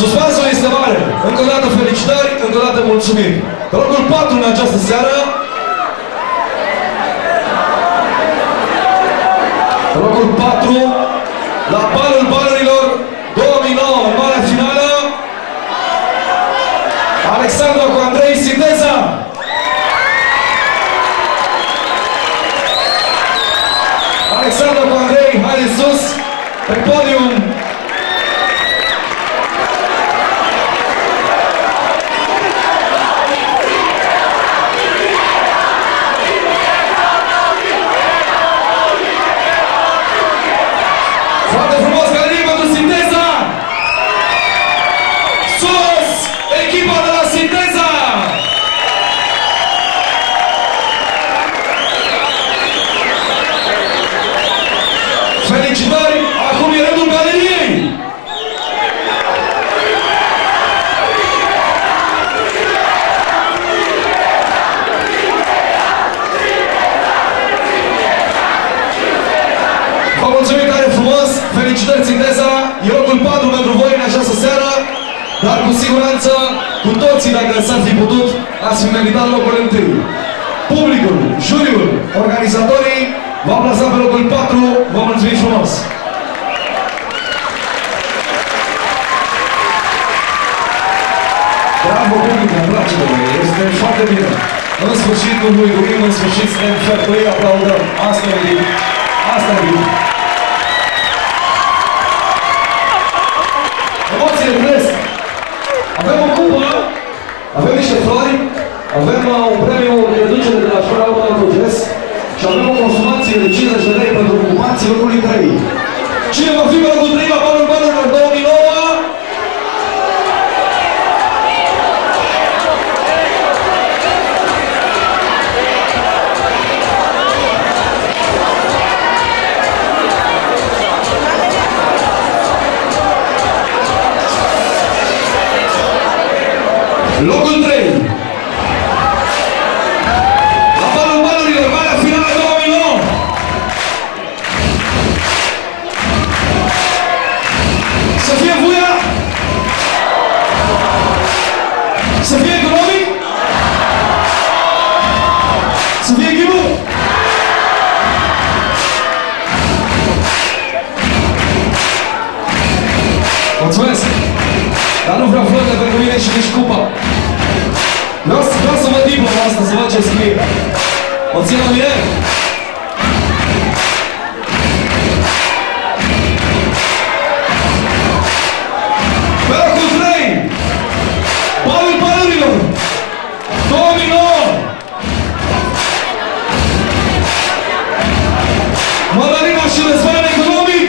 Suspansul este mare. Încă o dată felicitări, încă o dată mulțumiri. Pe locul 4 în această seară. Pe locul 4, la balul balurilor 2009, în marea finală, Alexandru cu Andrei Sinteza. Alexandru cu Andrei, haideți sus, pe podium. Foarte frumos, galerie pentru Sinteza! Sus, echipa de la Sinteza! Felicitări! Acum e rândul galeriei! Vă mulțumim tare frumos! Felicitări, Sinteza! E locul 4 pentru voi în această seară, dar cu siguranță, cu toții, dacă s-ar fi putut, ați fi meritat locul 1. Publicul, juriul, organizatorii v-au plasat pe locul 4. Vă mulțumim frumos! Bravo, public, îmi place de voi, este foarte bine. În sfârșit, nu uituim, în sfârșit, suntem fertui, aplaudăm. Asta e bine. Asta e bine. Emoțiile cresc. Avem o cupă, avem niște flori, avem un premiu de reducere de la școala Autogest și avem o consumație de 50 de lei pentru ocupații locului 3. Cine va fi pe locul 3 la balul balurilor 2009? Locul 3. La balul balurilor, marea finală 2009. Să fie Vuia? Să fie Economic? Să fie Ghibu? Mulțumesc! Dar nu vreau flote pentru mine și nici cupa. Vreau să văd diploma asta, să văd ce scrie. O țin la mine? Pe locul 3, balul balurilor 2009. Mădălina și Răzvan Economic.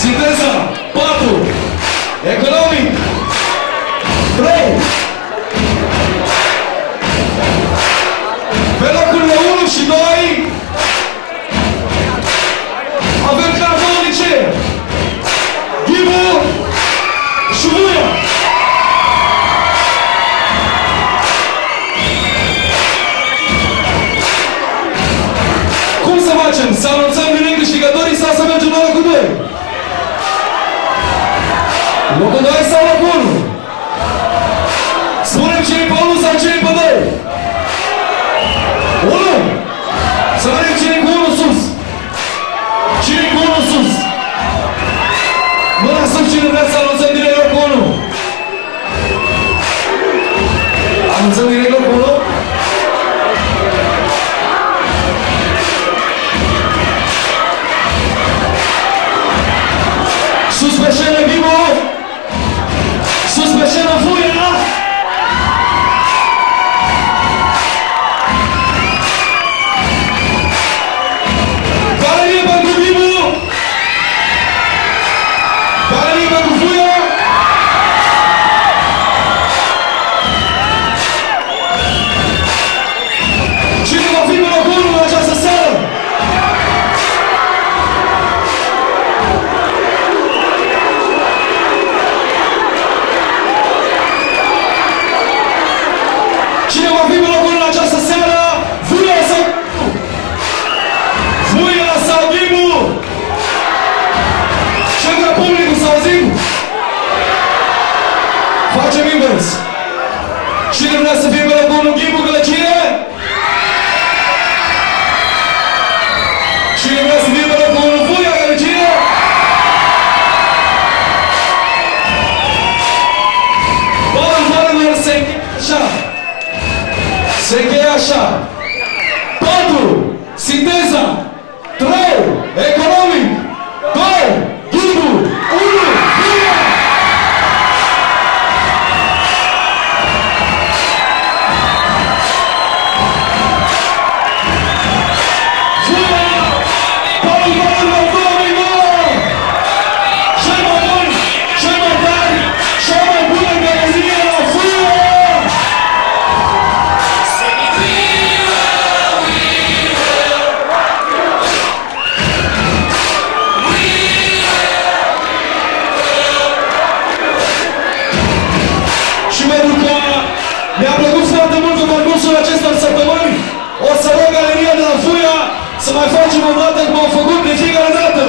Sinteza 4, Economic 3. Pe locurile 1 și 2 avem clar 2 licee, Ghibu și Vuia. Cum să facem? Să anunțăm direct câștigătorii sau să mergem la locul 2? Locul 2 sau locul 1? Spunem cine pe 1 sau cine pe 2? 1! Să vedem cine cu 1 sus! Cine cu 1 sus? Mâna sus cine vrea să anunțăm direct locul 1? Anunțăm direct locul 1? Se încheie așa. 4. Sinteza. 3. Economic. 2. Ghibu. 1. Fuia! Mi-a plăcut foarte mult pe parcursul acestor săptămâni. O să rog galeria de la Fuia să mai facem o dată cum au făcut de fiecare dată.